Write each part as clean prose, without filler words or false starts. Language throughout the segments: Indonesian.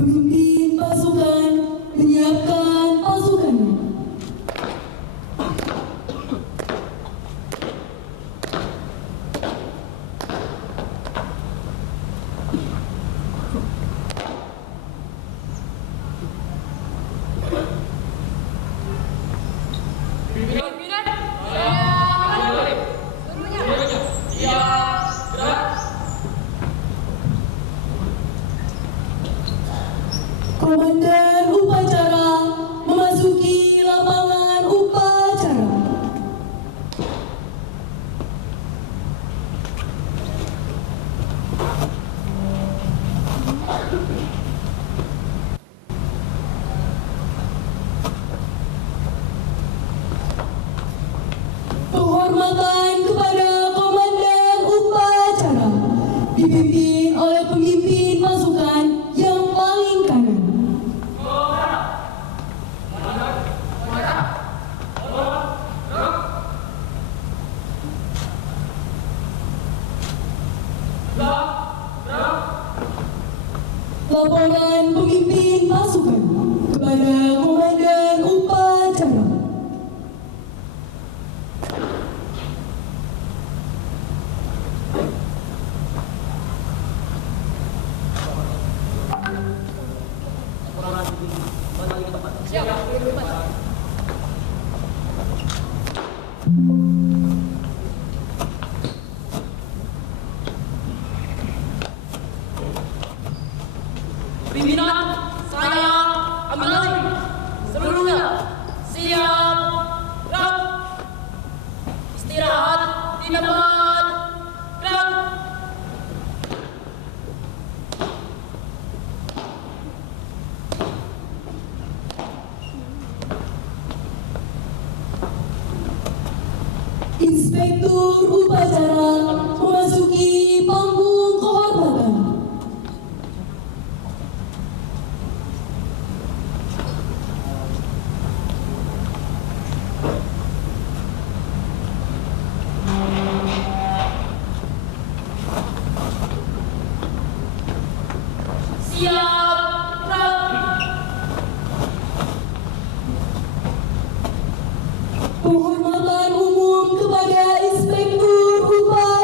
Pemimpin pasukan menyiapkan pasukannya. Komandan upacara memasuki lapangan upacara. Penghormatan kepada komandan upacara dipimpin oleh pemimpin pasukan yang paling kanan. Laporan pemimpin pasukan kepada komandan upacara. Pimpinan, saya ambil alih. Seluruhnya siap, gerak. Istirahat di tempat, gerak. Inspektur upacara memasuki panggung kehormatan. Siap, gerak. Penghormatan umum kepada Inspektur Upacara.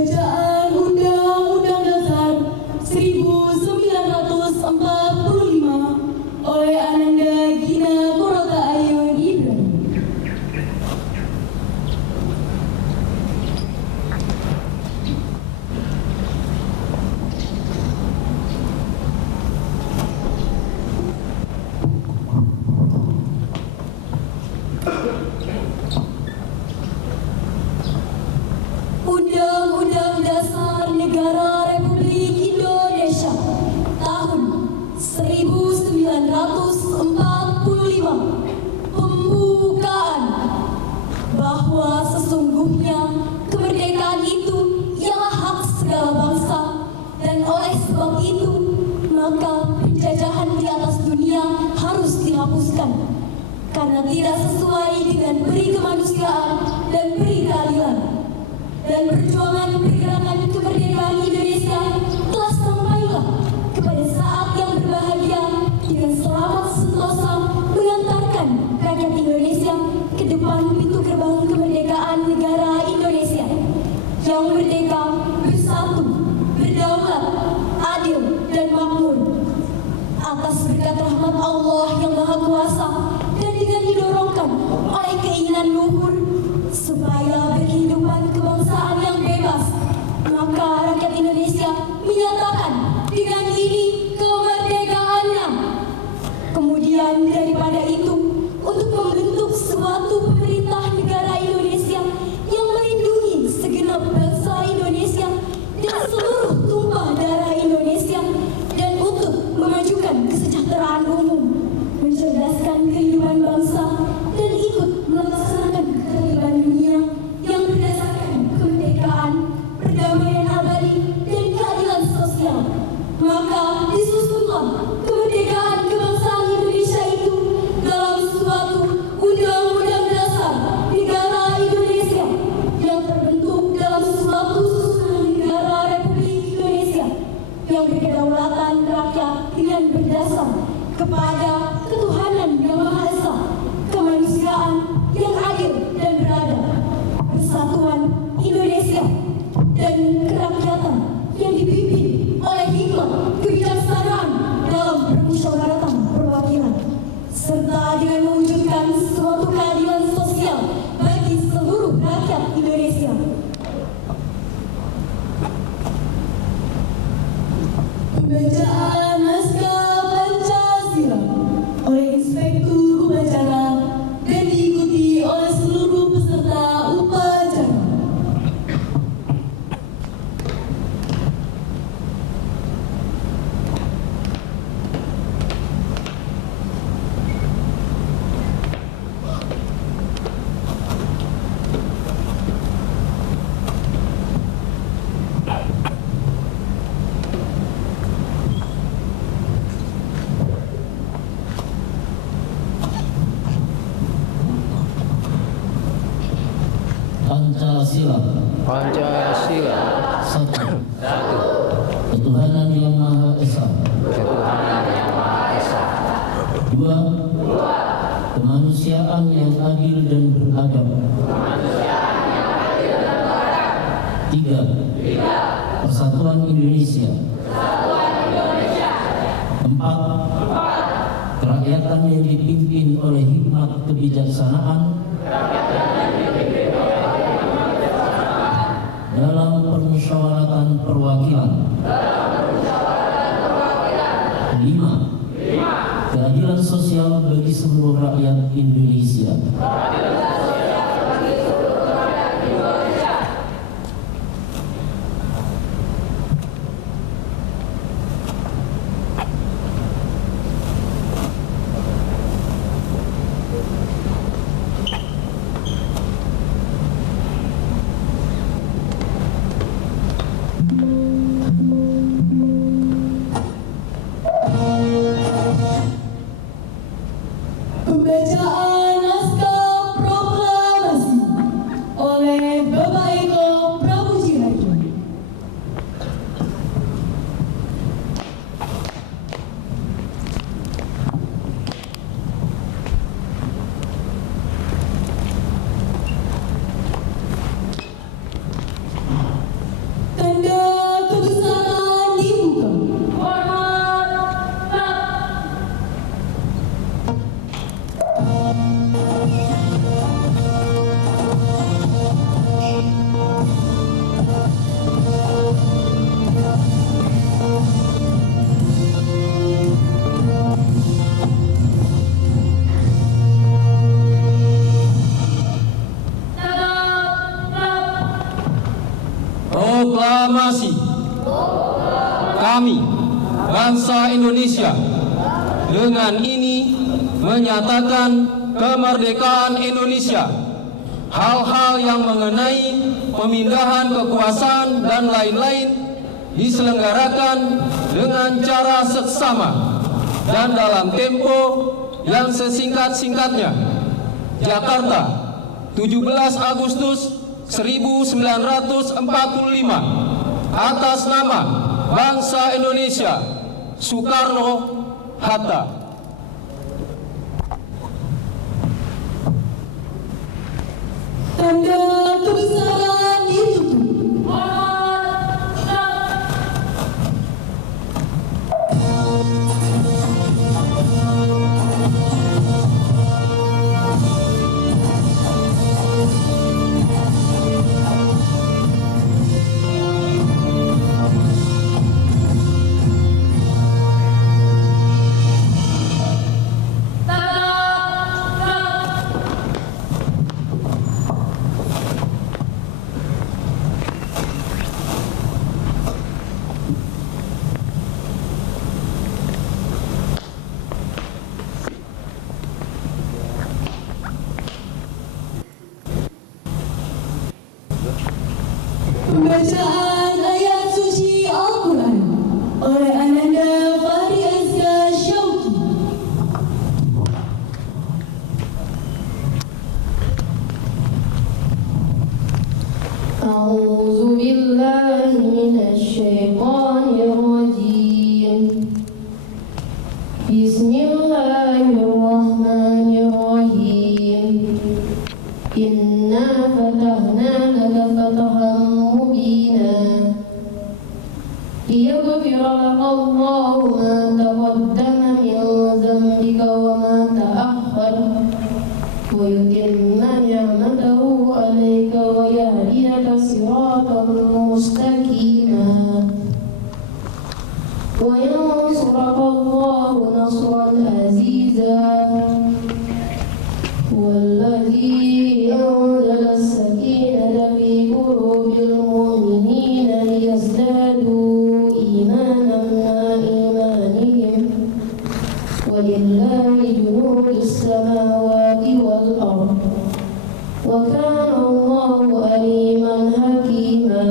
Pembacaan Undang-Undang Dasar 1945 oleh Ananda Gina Korota Ayun Ibrahim. Undang-Undang Dasar Negara Republik Indonesia tahun 1945 pembukaan bahwa sesungguhnya kemerdekaan itu ialah hak segala bangsa, dan oleh sebab itu maka penjajahan di atas dunia harus dihapuskan karena tidak sesuai dengan peri kemanusiaan dan peri keadilan. Dan perjuangan pergerakan kemerdekaan Indonesia telah sampailah kepada saat yang berbahagia dengan selamat sentosa mengantarkan rakyat Indonesia ke depan pintu gerbang kemerdekaan negara Indonesia yang merdeka, bersatu, berdaulat, adil, dan makmur atas berkat rahmat Allah yang Maha Kuasa, dan dengan didorongkan oleh keinginan luhur supaya berkehidupan kebangsaan yang bebas, maka rakyat Indonesia menyatakan dengan ini kemerdekaannya. Kemudian daripada itu, untuk membentuk suatu pemerintah negara Indonesia yang melindungi segenap bangsa Indonesia dan seluruh tumpah darah Indonesia, dan untuk memajukan kesejahteraan umum, mencerdaskan kehidupan bangsa, dan ikut melaksanakan ketertiban dunia yang berdasarkan kemerdekaan, perdamaian abadi, dan keadilan sosial. Maka disusunlah kemerdekaan kebangsaan Indonesia itu dalam suatu Undang-Undang Dasar Negara Indonesia yang terbentuk dalam suatu susunan negara Republik Indonesia yang berkedaulatan rakyat dengan berdasar kepada ketuhanan yang Maha Esa, kemanusiaan yang adil dan beradab, persatuan Indonesia, dan kerakyatan yang dipimpin oleh hikmat kebijaksanaan dalam permusyawaratan perwakilan, serta dengan mewujudkan suatu keadilan sosial bagi seluruh rakyat Indonesia. Pembacaan naskah Pancasila oleh Inspektur Upacara dan diikuti oleh seluruh peserta upacara. Pancasila. Pancasila. Satu. Satu. Ketuhanan yang Maha Esa. Ketuhanan yang Maha Esa. Dua. Kemanusiaan yang adil dan beradab. Tiga. Persatuan Indonesia. Empat. Kerakyatan yang dipimpin oleh hikmat kebijaksanaan dalam permusyawaratan perwakilan. 5. Keadilan sosial bagi seluruh rakyat Indonesia. Pembacaan naskah proklamasi oleh Bapak Eko Pramujiradjo. proklamasi kami, bangsa Indonesia, dengan ini menyatakan kemerdekaan Indonesia. Hal-hal yang mengenai pemindahan kekuasaan dan lain-lain diselenggarakan dengan cara seksama dan dalam tempo yang sesingkat-singkatnya. Jakarta, 17 Agustus 1945. Atas nama bangsa Indonesia, Soekarno-Hatta. Tanda kebesaran ditutup. Pembacaan ayat suci Al-Quran oleh Ananda Fahri Azka Syauqi. A'udzu billahi minasy syaithanir rajim. Bismillahirrahmanirrahim. Inna fatahna laka fatahan mubina liyaghfira laka Allahu ma taqaddama min dhanbika wa ma ta'akhkhar wa yutimma ni'matahu 'alayka wa yahdiyaka siratan mustaqima wa yansuraka Allahu nasran aziza. والذي أنزل السكينة في قلوب المؤمنين ليزدادوا إيمانا مع إيمانهم ولله جنود السماوات والأرض وكان الله عليما حكيما.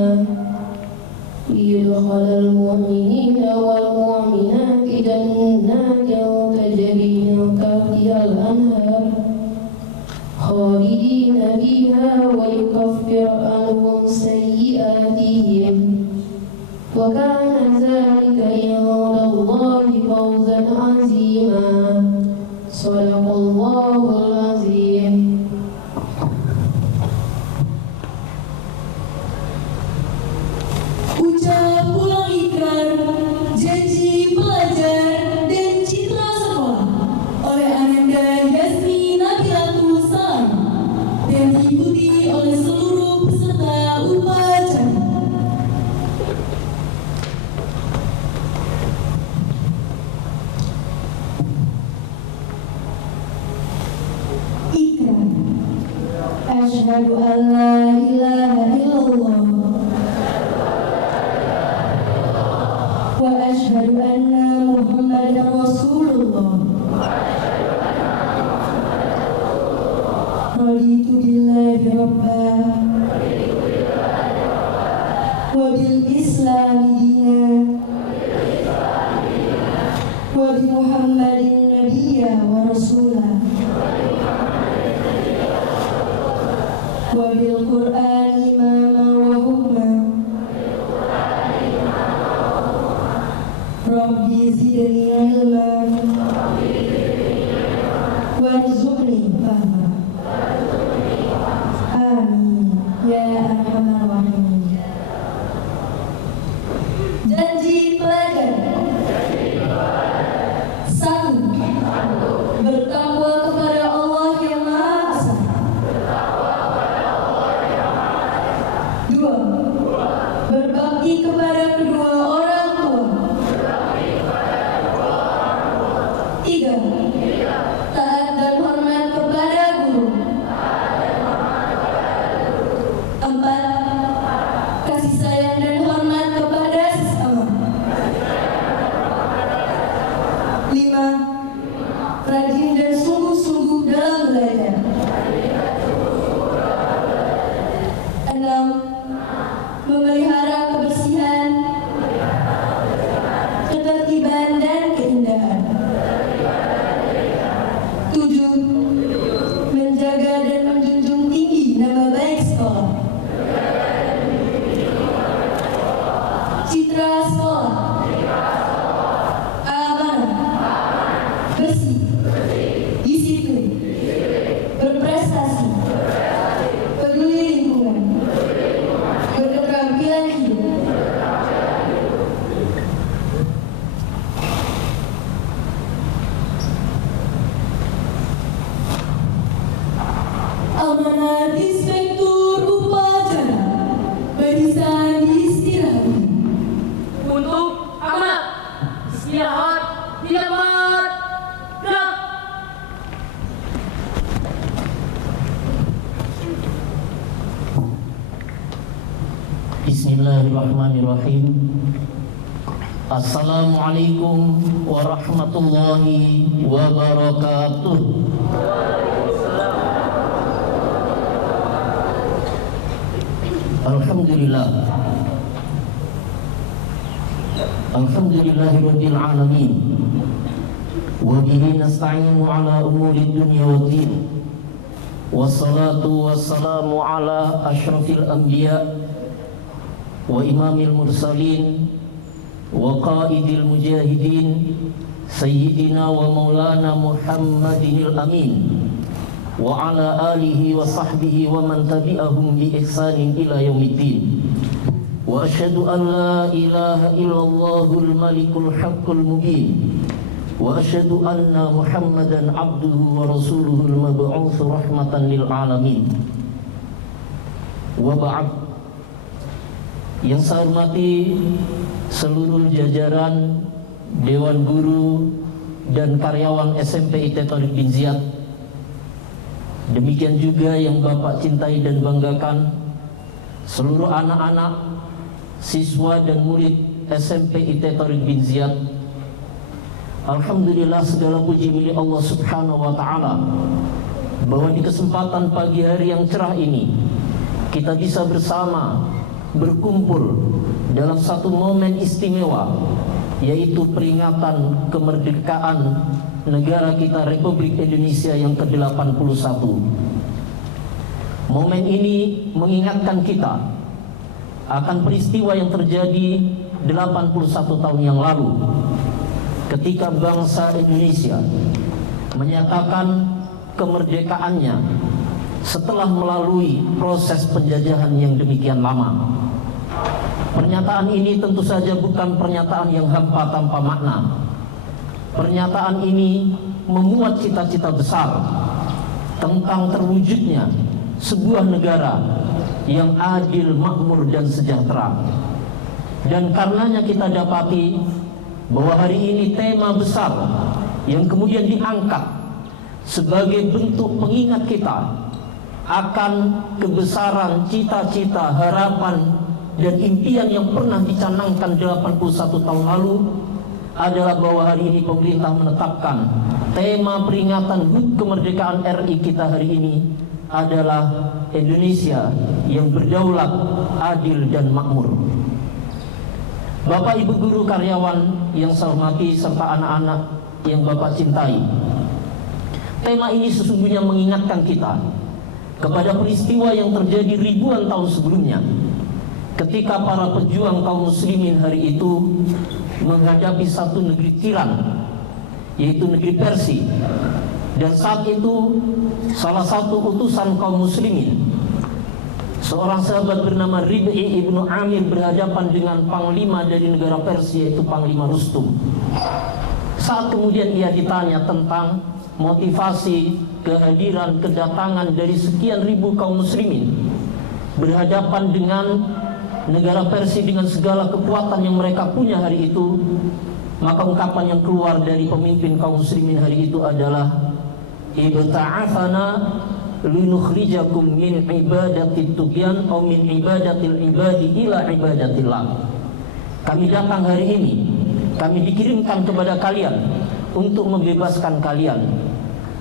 ليدخل المؤمنين والمؤمنات جنات تجري من تحتها الأنهار خالدين فيها ويكفر عنهم سيئاتهم وكان ذلك عند الله فوزا عظيما. صدق الله العظيم. Ucap ulang ikrar, janji pelajar dan citra sekolah oleh Ananda Yasmi Nabilatul Salam dan diikuti oleh seluruh peserta upacara. Ikrar. Asyhadu an la ilaha illallah wa asyhadu anna Muhammadan Rasulullah. Raditu billahi rabba wa bil islami dina wa bi Muhammadin nabiyya wa rasulah wa bil Qur'ani ma Amanat Inspektur Upacara barisan diistirahat. Untuk amanat istirahat di tempat. Gerak. Bismillahirrahmanirrahim. Assalamualaikum warahmatullahi wabarakatuh. Alhamdulillah. Alhamdulillahirabbil alamin. Wa bihi nasta'inu ala umuri dunya waddin. Wassalatu wassalamu ala asyrafil anbiya wa imamil mursalin wa qaidil mujahidin sayyidina wa maulana Muhammadinil amin wa ala alihi wa sahbihi wa man tabi'ahum bi ihsanin ila yaumiddin. Wa asyhadu an la ilaha illallahul malikul haqqul mubin wa asyhadu anna Muhammadan abduhu wa rasuluhul mab'uts rahmatan lil alamin. Wa ba'd. Yang saya hormati seluruh jajaran Dewan Guru dan karyawan SMP IT Thoriq bin Ziyad. Demikian juga yang Bapak cintai dan banggakan seluruh anak-anak, siswa dan murid SMP IT Thoriq bin Ziyad. Alhamdulillah, segala puji milik Allah Subhanahu wa taala bahwa di kesempatan pagi hari yang cerah ini kita bisa bersama berkumpul dalam satu momen istimewa, yaitu peringatan kemerdekaan negara kita Republik Indonesia yang ke-81. Momen ini mengingatkan kita akan peristiwa yang terjadi 81 tahun yang lalu, ketika bangsa Indonesia menyatakan kemerdekaannya setelah melalui proses penjajahan yang demikian lama. Pernyataan ini tentu saja bukan pernyataan yang hampa tanpa makna. Pernyataan ini memuat cita-cita besar tentang terwujudnya sebuah negara yang adil, makmur, dan sejahtera. Dan karenanya kita dapati bahwa hari ini tema besar yang kemudian diangkat sebagai bentuk pengingat kita akan kebesaran cita-cita, harapan, dan impian yang pernah dicanangkan 81 tahun lalu adalah bahwa hari ini pemerintah menetapkan tema peringatan HUT kemerdekaan RI kita hari ini adalah Indonesia yang berdaulat, adil, dan makmur. Bapak Ibu guru, karyawan yang saya hormati, serta anak-anak yang Bapak cintai, tema ini sesungguhnya mengingatkan kita kepada peristiwa yang terjadi ribuan tahun sebelumnya, ketika para pejuang kaum muslimin hari itu menghadapi satu negeri tiran, yaitu negeri Persia. Dan saat itu salah satu utusan kaum muslimin, seorang sahabat bernama Rib'i ibnu Amir, berhadapan dengan panglima dari negara Persia, yaitu Panglima Rustum. Saat kemudian ia ditanya tentang motivasi kehadiran, kedatangan dari sekian ribu kaum muslimin berhadapan dengan negara Persia dengan segala kekuatan yang mereka punya hari itu, maka ungkapan yang keluar dari pemimpin kaum muslimin hari itu adalah ibta'athana linukhrijakum min ibadatit tughyan aw min ibadatil ibadi ila ibadatillah. Kami datang hari ini, kami dikirimkan kepada kalian untuk membebaskan kalian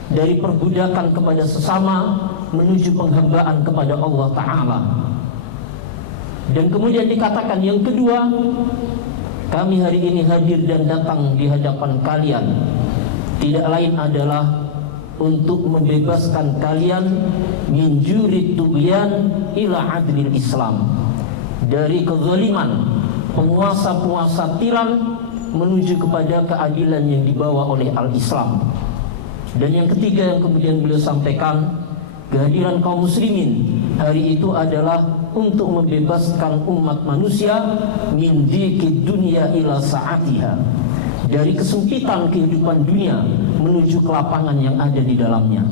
dari perbudakan kepada sesama menuju penghambaan kepada Allah Ta'ala. Dan kemudian dikatakan yang kedua, kami hari ini hadir dan datang di hadapan kalian tidak lain adalah untuk membebaskan kalian min jurid tughyan ila adlil Islam, dari kezaliman penguasa-penguasa tiran menuju kepada keadilan yang dibawa oleh al-Islam. Dan yang ketiga yang kemudian beliau sampaikan, kehadiran kaum muslimin hari itu adalah untuk membebaskan umat manusia min dhiqid dunya ila sa'atiha, dari kesempitan kehidupan dunia menuju kelapangan yang ada di dalamnya.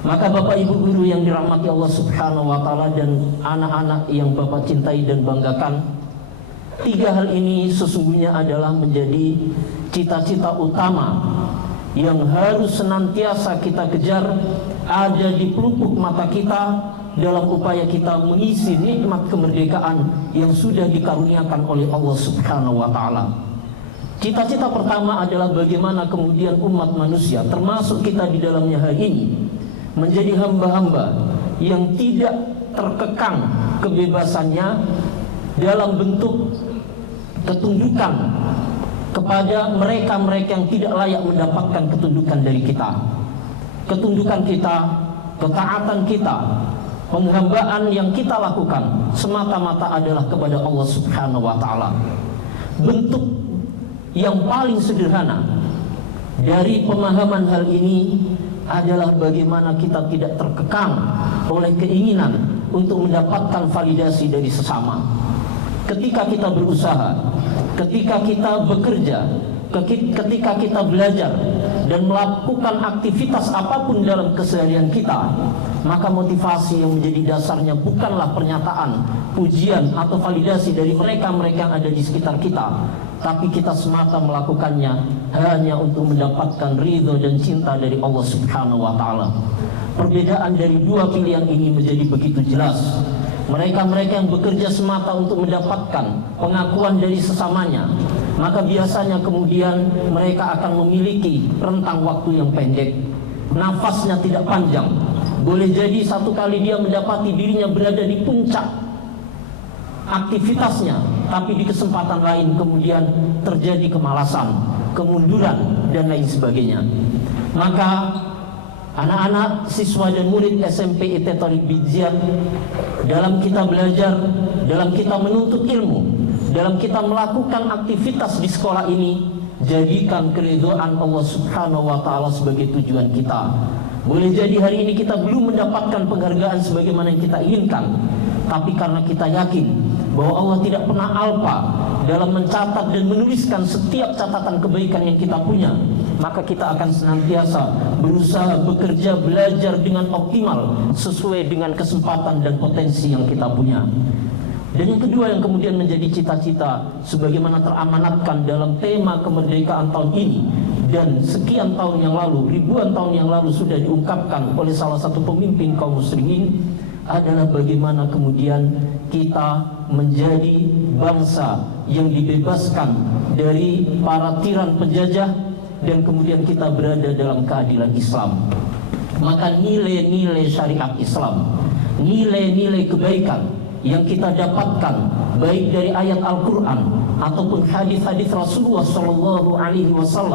Maka Bapak Ibu guru yang dirahmati Allah Subhanahu wa taala dan anak-anak yang Bapak cintai dan banggakan, 3 hal ini sesungguhnya adalah menjadi cita-cita utama yang harus senantiasa kita kejar, ada di pelupuk mata kita dalam upaya kita mengisi nikmat kemerdekaan yang sudah dikaruniakan oleh Allah Subhanahu wa taala. Cita-cita pertama adalah bagaimana kemudian umat manusia, termasuk kita di dalamnya hari ini, menjadi hamba-hamba yang tidak terkekang kebebasannya dalam bentuk ketundukan kepada mereka-mereka yang tidak layak mendapatkan ketundukan dari kita. Ketundukan kita, ketaatan kita, penghambaan yang kita lakukan semata-mata adalah kepada Allah Subhanahu wa taala. Bentuk yang paling sederhana dari pemahaman hal ini adalah bagaimana kita tidak terkekang oleh keinginan untuk mendapatkan validasi dari sesama. Ketika kita berusaha, ketika kita bekerja, ketika kita belajar dan melakukan aktivitas apapun dalam keseharian kita, maka motivasi yang menjadi dasarnya bukanlah pernyataan, pujian atau validasi dari mereka-mereka yang ada di sekitar kita, tapi kita semata melakukannya hanya untuk mendapatkan ridho dan cinta dari Allah Subhanahu wa taala. Perbedaan dari 2 pilihan ini menjadi begitu jelas. Mereka-mereka yang bekerja semata untuk mendapatkan pengakuan dari sesamanya, maka biasanya kemudian mereka akan memiliki rentang waktu yang pendek, nafasnya tidak panjang. Boleh jadi satu kali dia mendapati dirinya berada di puncak aktivitasnya, tapi di kesempatan lain kemudian terjadi kemalasan, kemunduran, dan lain sebagainya. Maka anak-anak, siswa dan murid SMP IT Thoriq Biziyad, dalam kita belajar, dalam kita menuntut ilmu, dalam kita melakukan aktivitas di sekolah ini, jadikan keridhaan Allah Subhanahu wa taala sebagai tujuan kita. Boleh jadi hari ini kita belum mendapatkan penghargaan sebagaimana yang kita inginkan, tapi karena kita yakin bahwa Allah tidak pernah alpa dalam mencatat dan menuliskan setiap catatan kebaikan yang kita punya, maka kita akan senantiasa berusaha bekerja, belajar dengan optimal sesuai dengan kesempatan dan potensi yang kita punya. Dan yang kedua yang kemudian menjadi cita-cita sebagaimana teramanatkan dalam tema kemerdekaan tahun ini dan sekian tahun yang lalu, ribuan tahun yang lalu sudah diungkapkan oleh salah satu pemimpin kaum muslimin, adalah bagaimana kemudian kita menjadi bangsa yang dibebaskan dari para tiran penjajah dan kemudian kita berada dalam keadilan Islam. Maka nilai-nilai syariat Islam, nilai-nilai kebaikan yang kita dapatkan baik dari ayat Al-Quran ataupun hadis-hadis Rasulullah SAW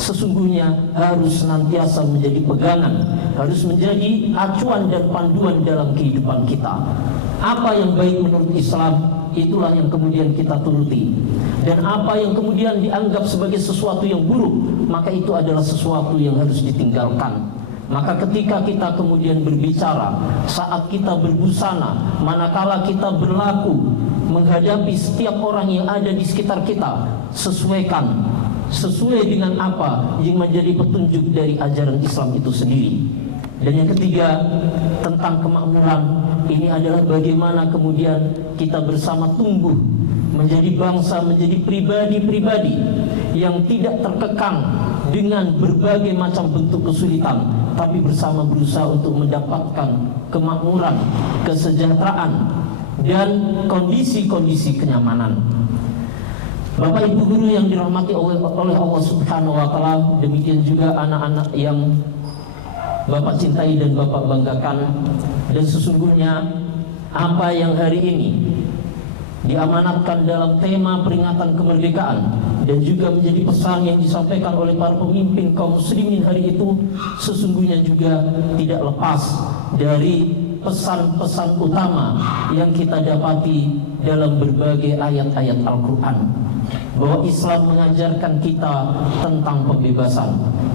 sesungguhnya harus senantiasa menjadi pegangan, harus menjadi acuan dan panduan dalam kehidupan kita. Apa yang baik menurut Islam, itulah yang kemudian kita turuti. Dan apa yang kemudian dianggap sebagai sesuatu yang buruk, maka itu adalah sesuatu yang harus ditinggalkan. Maka ketika kita kemudian berbicara, saat kita berbusana, manakala kita berlaku menghadapi setiap orang yang ada di sekitar kita, sesuai dengan apa yang menjadi petunjuk dari ajaran Islam itu sendiri. Dan yang ketiga, tentang kemakmuran, ini adalah bagaimana kemudian kita bersama tumbuh menjadi bangsa, menjadi pribadi-pribadi yang tidak terkekang dengan berbagai macam bentuk kesulitan, tapi bersama berusaha untuk mendapatkan kemakmuran, kesejahteraan, dan kondisi-kondisi kenyamanan. Bapak Ibu guru yang dirahmati oleh Allah Subhanahu wa taala, demikian juga anak-anak yang Bapak cintai dan Bapak banggakan. Dan sesungguhnya apa yang hari ini diamanatkan dalam tema peringatan kemerdekaan dan juga menjadi pesan yang disampaikan oleh para pemimpin kaum muslimin hari itu sesungguhnya juga tidak lepas dari pesan-pesan utama yang kita dapati dalam berbagai ayat-ayat Al-Quran, bahwa Islam mengajarkan kita tentang pembebasan.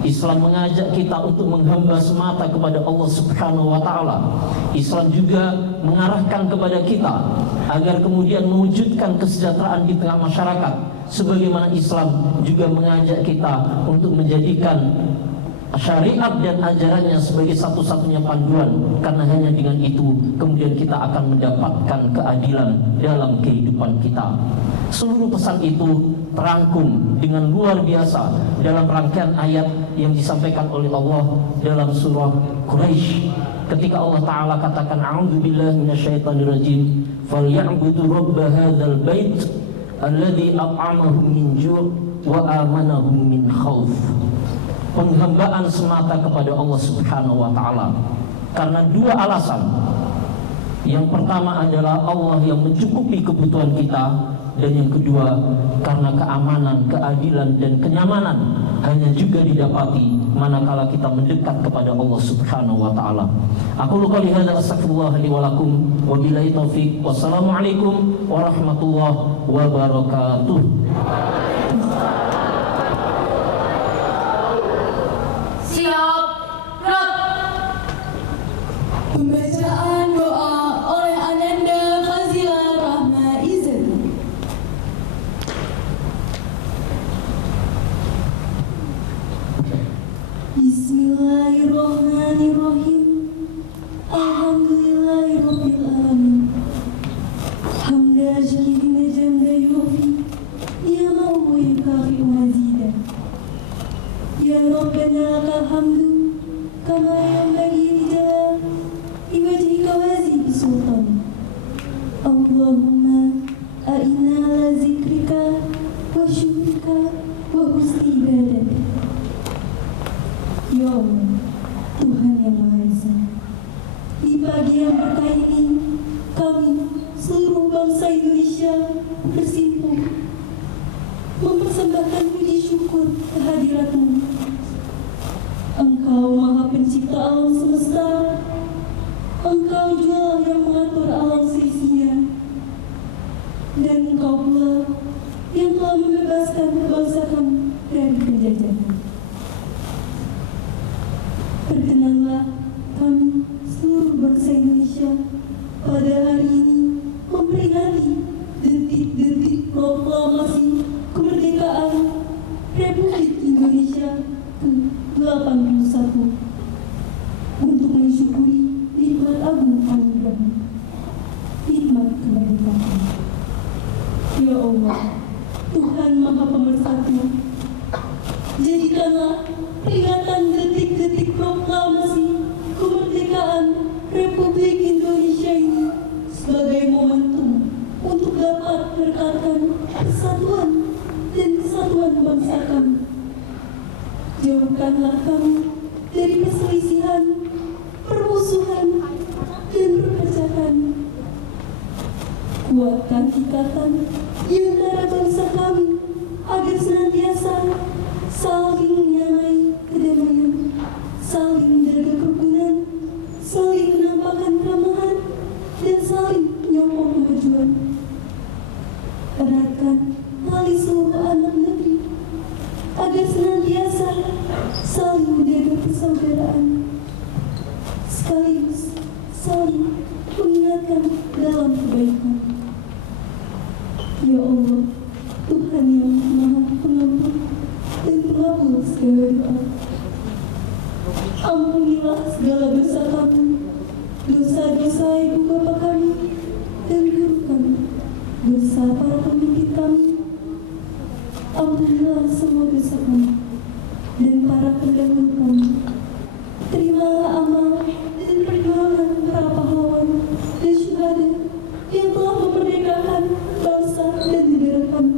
Islam mengajak kita untuk menghamba semata kepada Allah Subhanahu wa taala. Islam juga mengarahkan kepada kita agar kemudian mewujudkan kesejahteraan di tengah masyarakat, sebagaimana Islam juga mengajak kita untuk menjadikan syariat dan ajarannya sebagai satu-satunya panduan, karena hanya dengan itu kemudian kita akan mendapatkan keadilan dalam kehidupan kita. Seluruh pesan itu terangkum dengan luar biasa dalam rangkaian ayat yang disampaikan oleh Allah dalam surah Quraisy ketika Allah Ta'ala katakan a'udzubillahi minasyaitonirrajim falya'budu rabb hadzal bait alladzi at'amahum min ju' wa amanahum min khauf. Penghambaan semata kepada Allah Subhanahu wa Ta'ala karena dua alasan. Yang pertama adalah Allah yang mencukupi kebutuhan kita, dan yang kedua karena keamanan, keadilan dan kenyamanan hanya juga didapati manakala kita mendekat kepada Allah Subhanahu wa Ta'ala. Aku qouli hadza astaghfirullah li wa lakum wa billahi taufik. Wassalamualaikum warahmatullahi wabarakatuh. Siap, gerak. Pembacaan doa oleh Ananda Fazila Rahma Izan. Bismillahirrahmanirrahim. Alhamdulillahirabbil alamin. Hamdan syakirina jamda yufi ni'amahu wa yukafi'u mazida. Ya Rabbana lakal hamdu kama yanbaghi li wajhika wazih sultan. Allahumma a'inna ala zikrika wa syukrika wa husni ibadatik. Ya Allah, Tuhan yang Maha Esa, di pagi yang berkah ini kami seluruh bangsa Indonesia bersimpuh mempersembahkan puji syukur kehadirat-Mu. Engkau Maha Pencipta alam semesta, Engkau jua yang mengatur alam seisinya, dan Engkau pula yang telah membebaskan bangsa kami dari penjajahan. Perkenanlah kami seluruh bangsa Indonesia pada hari ini memperingati detik-detik proklamasi kemerdekaan Republik Indonesia ke-81 untuk mensyukuri nikmat agung anugerah, nikmat kemerdekaan. Ya Allah, Tuhan Maha Pemersatu, jadikanlah peringatan detik-detik proklamasi kemerdekaan Republik Indonesia ini sebagai momentum untuk dapat merekatkan persatuan dan kesatuan bangsa kami. Jauhkanlah kami dari perselisihan, permusuhan, dan perpecahan. Kuatkan ikatan di antara bangsa kami agar senantiasa saling menyamai kedamaian, saling menjaga kerukunan, saling menampakkan keramahan, dan saling menyokong kemajuan. Eratkan tali seluruh anak negeri agar senantiasa saling menjaga persaudaraan, sekaligus saling mengingatkan dalam kebaikan. Ya Allah, Tuhan yang Maha Pengampun dan pengabul segala doa, ampunilah segala dosa kami, dosa-dosa ibu bapa kami dan guru kami, dosa para pemimpin kami. Ampunilah semua dosa kami dan para pendahulu kami. Terimalah amal dan perjuangan para pahlawan dan syuhada yang telah memerdekakan bangsa dan negara kami.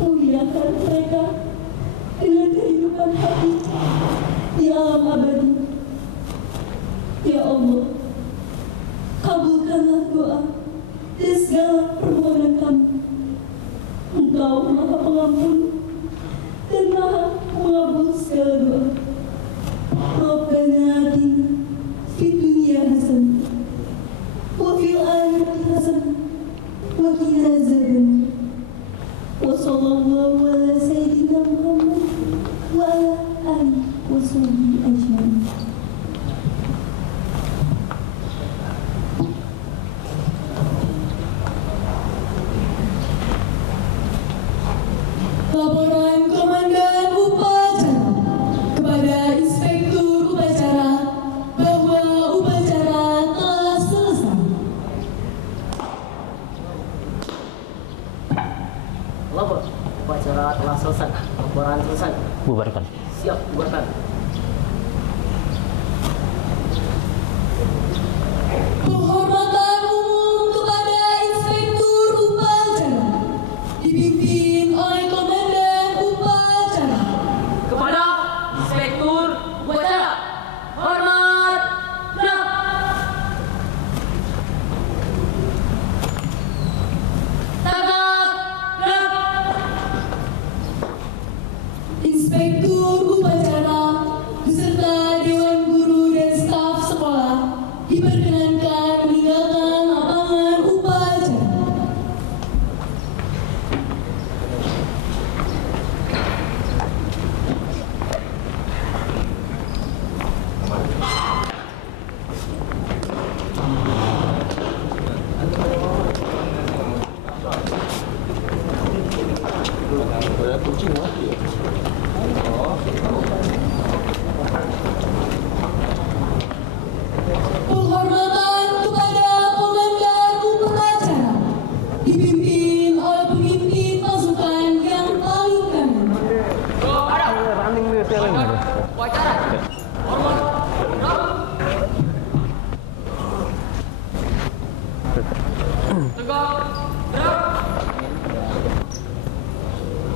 Muliakan mereka dengan kehidupan hati di alam abadi. Ya Allah, kabulkanlah doa dan segala permohonan kami. Engkau Maha Pengampun dan Maha Pengabul segala doa. Rabbana atina fid dunya hasanah wa fil akhirati hasanah wa qina azabannar. Wa sallallahu ala sayyidina Muhammad wa ala alihi wa sahbihi ajma'in.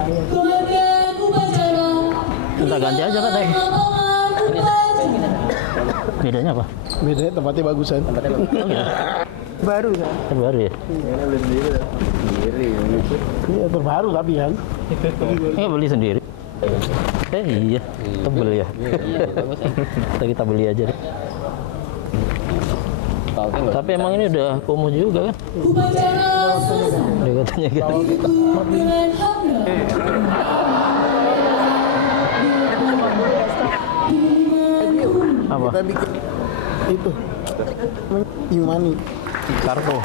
Kemudian upacara. Kita ganti aja kan, Teh. Lapangan upacara. Bedanya apa? Beda tempatnya bagusan. Baru kan? Terbaru ya? Iya terbaru tapi kan. Nggak beli sendiri. Iya, tebel ya. Kita beli aja deh. Tapi emang ini udah kumuh juga kan? Upacara selesai. Udah katanya gitu. Ditutup dengan hamdala. Apa? Kita bikin itu Yumani. Kartu.